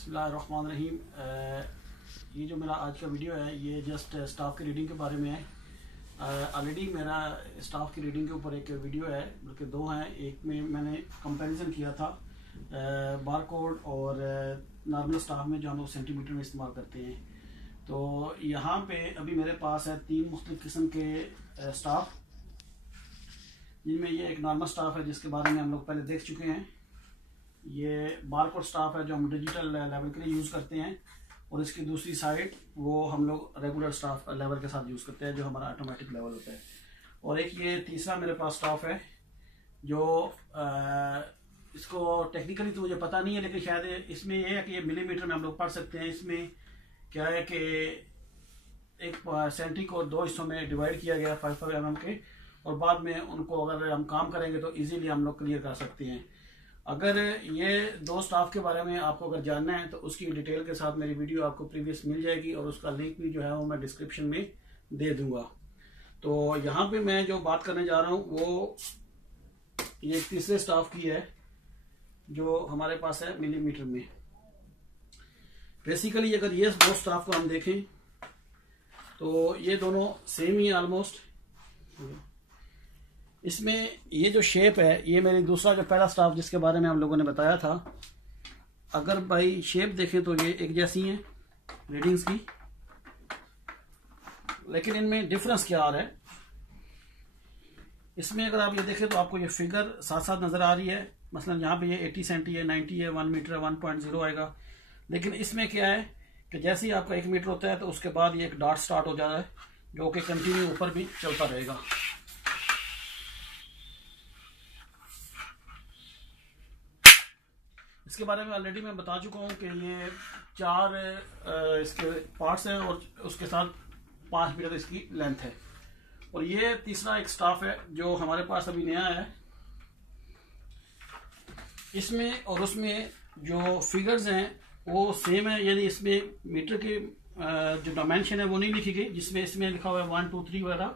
बिस्मिल्लाहिर्रहमानिर्रहीम। ये जो मेरा आज का वीडियो है ये जस्ट स्टाफ की रीडिंग के बारे में है। ऑलरेडी मेरा स्टाफ की रीडिंग के ऊपर एक वीडियो है, बल्कि दो हैं। एक में मैंने कंपैरिजन किया था बार कोड और नॉर्मल स्टाफ में जो हम लोग सेंटीमीटर में इस्तेमाल करते हैं। तो यहाँ पे अभी मेरे पास है 3 मुख्तलिफ किस्म के स्टाफ, जिनमें ये एक नॉर्मल स्टाफ है जिसके बारे में हम लोग पहले देख चुके हैं। ये बारकोड स्टाफ है जो हम डिजिटल लेवल के लिए यूज़ करते हैं, और इसकी दूसरी साइड वो हम लोग रेगुलर स्टाफ लेवल के साथ यूज़ करते हैं जो हमारा ऑटोमेटिक लेवल होता है। और एक ये तीसरा मेरे पास स्टाफ है जो इसको टेक्निकली तो मुझे पता नहीं है, लेकिन शायद इसमें ये है कि ये मिलीमीटर में हम लोग पढ़ सकते हैं। इसमें क्या है कि एक सेंटी को 2 हिस्सों में डिवाइड किया गया 5 mm के, और बाद में उनको अगर हम काम करेंगे तो इजीली हम लोग क्लियर कर सकते हैं। अगर ये 2 स्टाफ के बारे में आपको अगर जानना है तो उसकी डिटेल के साथ मेरी वीडियो आपको प्रीवियस मिल जाएगी, और उसका लिंक भी जो है वो मैं डिस्क्रिप्शन में दे दूंगा। तो यहाँ पे मैं जो बात करने जा रहा हूँ वो ये तीसरे स्टाफ की है जो हमारे पास है मिलीमीटर में। बेसिकली अगर ये 2 स्टाफ को हम देखें तो ये दोनों सेम ही ऑलमोस्ट। इसमें ये जो शेप है ये मेरी दूसरा जो पहला स्टाफ जिसके बारे में हम लोगों ने बताया था, अगर भाई शेप देखें तो ये एक जैसी हैं रीडिंग्स की, लेकिन इनमें डिफरेंस क्या आ रहा है। इसमें अगर आप ये देखें तो आपको ये फिगर साथ साथ नजर आ रही है। मसलन यहाँ पे ये 80 सेंटी है, 90 है, 1 मीटर है, 1.0 आएगा। लेकिन इसमें क्या है कि जैसे ही आपका 1 मीटर होता है तो उसके बाद ये एक डॉट स्टार्ट हो जा रहा है जो कि कंटिन्यू ऊपर भी चलता रहेगा। इसके बारे में ऑलरेडी मैं बता चुका हूँ कि ये 4 इसके पार्ट्स हैं और उसके साथ 5 मीटर इसकी लेंथ है। और ये तीसरा एक स्टाफ है जो हमारे पास अभी नया है। इसमें और उसमें जो फिगर्स हैं वो सेम है, यानी इसमें मीटर की जो डायमेंशन है वो नहीं लिखी गई, जिसमें इसमें लिखा हुआ है 1 2 3 वगैरह।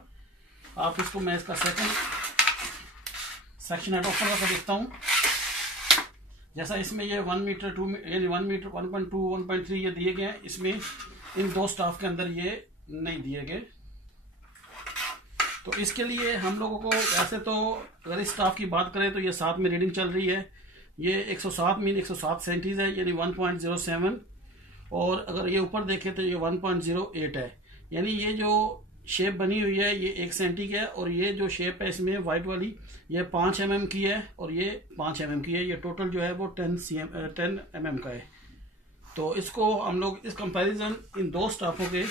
आप इसको मैं इसका सेक्शन हेड ओपन करके देखता हूँ। जैसा इसमें ये 1 मीटर 2 यानी 1 मीटर 1.2 1.3 ये दिए गए हैं, इसमें इन 2 स्टाफ के अंदर ये नहीं दिए गए। तो इसके लिए हम लोगों को वैसे तो अगर इस स्टाफ की बात करें तो ये साथ में रीडिंग चल रही है। ये 107 मीन 107 सेंटीज है, यानी 1.07। और अगर ये ऊपर देखें तो ये 1.08 है, यानी ये जो शेप बनी हुई है ये 1 सेंटी की है। और ये जो शेप है इसमें वाइट वाली ये 5 mm की है और ये 5 mm की है। ये टोटल जो है वो 10 mm का है। तो इसको हम लोग इस कंपैरिजन इन 2 स्टाफों के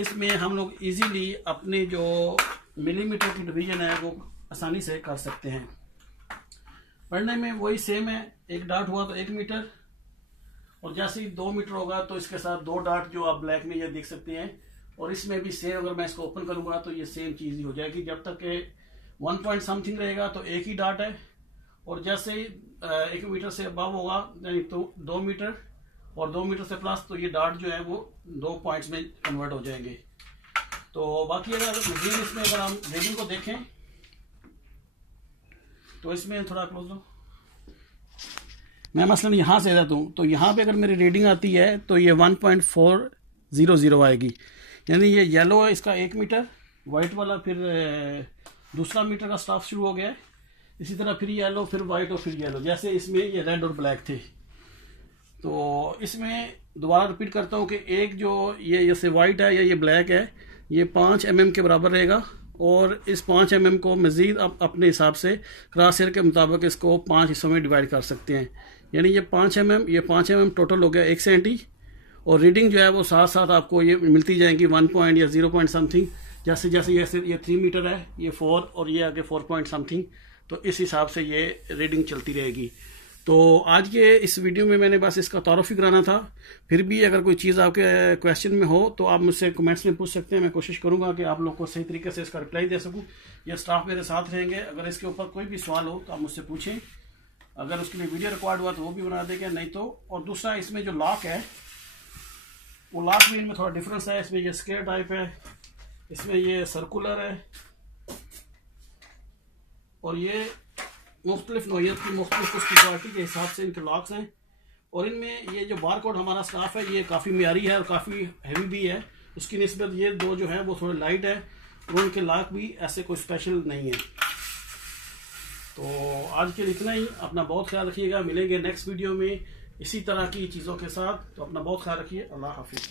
इसमें हम लोग इजीली अपने जो मिलीमीटर की डिवीजन है वो आसानी से कर सकते हैं। पढ़ने में वही सेम है, 1 डॉट हुआ तो 1 मीटर, और जैसे ही 2 मीटर होगा तो इसके साथ 2 डॉट जो आप ब्लैक में ये देख सकते हैं। और इसमें भी सेम, अगर मैं इसको ओपन करूंगा तो ये सेम चीज ही हो जाएगी। जब तक के 1 पॉइंट समथिंग रहेगा तो 1 ही डॉट है, और जैसे ही 1 मीटर से अबव होगा यानी तो 2 मीटर और 2 मीटर से प्लस, तो ये डॉट जो है वो 2 पॉइंट्स में कन्वर्ट हो जाएंगे। तो बाकी अगर इसमें अगर हम रीडिंग को देखें तो इसमें थोड़ा क्लोज लो, मैं मसलन यहाँ से रहता हूँ तो यहाँ पे अगर मेरी रीडिंग आती है तो ये 1.400 आएगी, यानी ये येलो है इसका 1 मीटर, वाइट वाला फिर दूसरा मीटर का स्टाफ शुरू हो गया है। इसी तरह फिर येलो, फिर वाइट और फिर येलो, जैसे इसमें ये रेड और ब्लैक थे। तो इसमें दोबारा रिपीट करता हूँ कि एक जो ये जैसे वाइट है या ये ब्लैक है ये 5 mm के बराबर रहेगा, और इस 5 mm को मज़ीद आप अपने हिसाब से क्रॉस हेयर के मुताबिक इसको 5 हिस्सों में डिवाइड कर सकते हैं। यानी ये 5 mm ये 5 mm टोटल हो गया 1 सेंटी, और रीडिंग जो है वो साथ साथ आपको ये मिलती जाएंगी 1 पॉइंट या 0 पॉइंट समथिंग। जैसे जैसे ये 3 मीटर है, ये 4 और ये आगे 4 पॉइंट समथिंग, तो इस हिसाब से ये रीडिंग चलती रहेगी। तो आज के इस वीडियो में मैंने बस इसका तारुफ ही कराना था। फिर भी अगर कोई चीज़ आपके क्वेश्चन में हो तो आप मुझसे कमेंट्स में पूछ सकते हैं। मैं कोशिश करूंगा कि आप लोग को सही तरीके से इसका रिप्लाई दे सकूं। या स्टाफ मेरे साथ रहेंगे, अगर इसके ऊपर कोई भी सवाल हो तो आप मुझसे पूछें। अगर उसके लिए वीडियो रिकॉर्ड हुआ तो वो भी बना देंगे, नहीं तो। और दूसरा इसमें जो लॉक है वो लॉक में इनमें थोड़ा डिफरेंस है। इसमें ये स्क्वायर टाइप है, इसमें ये सर्कुलर है, और ये मुख्तलिफ नोयत की मुख्तलिफ उसकी क्वालिटी के हिसाब से इनके लॉक्स हैं। और इनमें ये जो बारकोड हमारा स्टाफ है ये काफ़ी म्यारी है और काफ़ी हैवी भी है, उसकी निस्बत ये दो जो है वो थोड़े लाइट है और उनके लाक भी ऐसे कोई स्पेशल नहीं है। तो आज के लिए इतना ही। अपना बहुत ख्याल रखिएगा, मिलेंगे नेक्स्ट वीडियो में इसी तरह की चीज़ों के साथ। तो अपना बहुत ख्याल रखिए, अल्लाह हाफिज़।